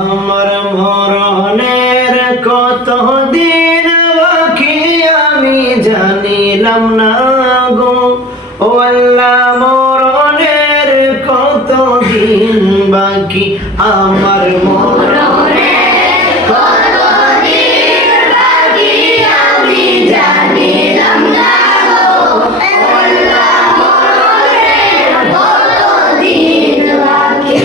আমার মরণের কতদিন বাকি আমি জানিলাম না গো, ও আল্লাহ মরণের কতদিন বাকি আমার মরণের কতদিন বাকি আমি জানিলাম না গো, ও আল্লাহ মরণের কতদিন বাকি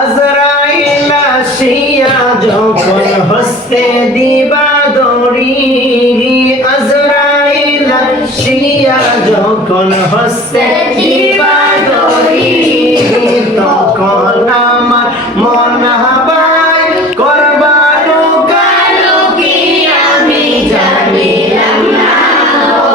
আজরাইল আসিয়া যখন হস্তে দিবা দড়ি, আজরাইল আসিয়া যখন হস্তে দিবা দড়ি, তখন আমার মন হাবাই করবা লোকালোকি আমি জানিলাম না গো,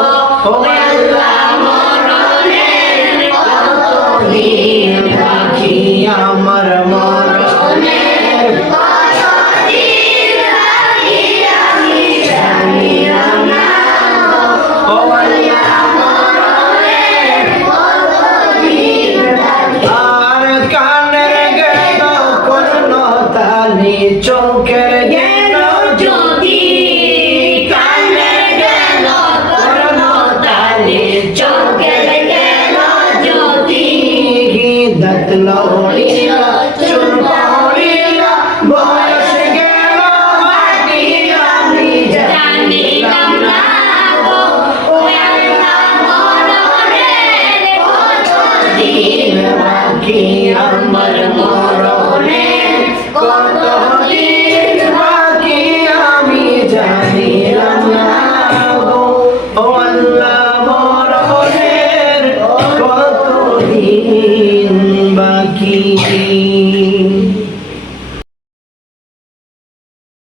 ও আল্লাহ মরণের কতদিন বাকি আমার মরণের কতদিন বাকি আমি জানিলাম না গো, ও আল্লাহ মরণের কতদিন বাকি আর কানের গেল কর্ণতালি চোখের গেল জ্যোতি, কানের গেল কর্ণতালি চোখের গেল জ্যোতি, দাঁত লড়ি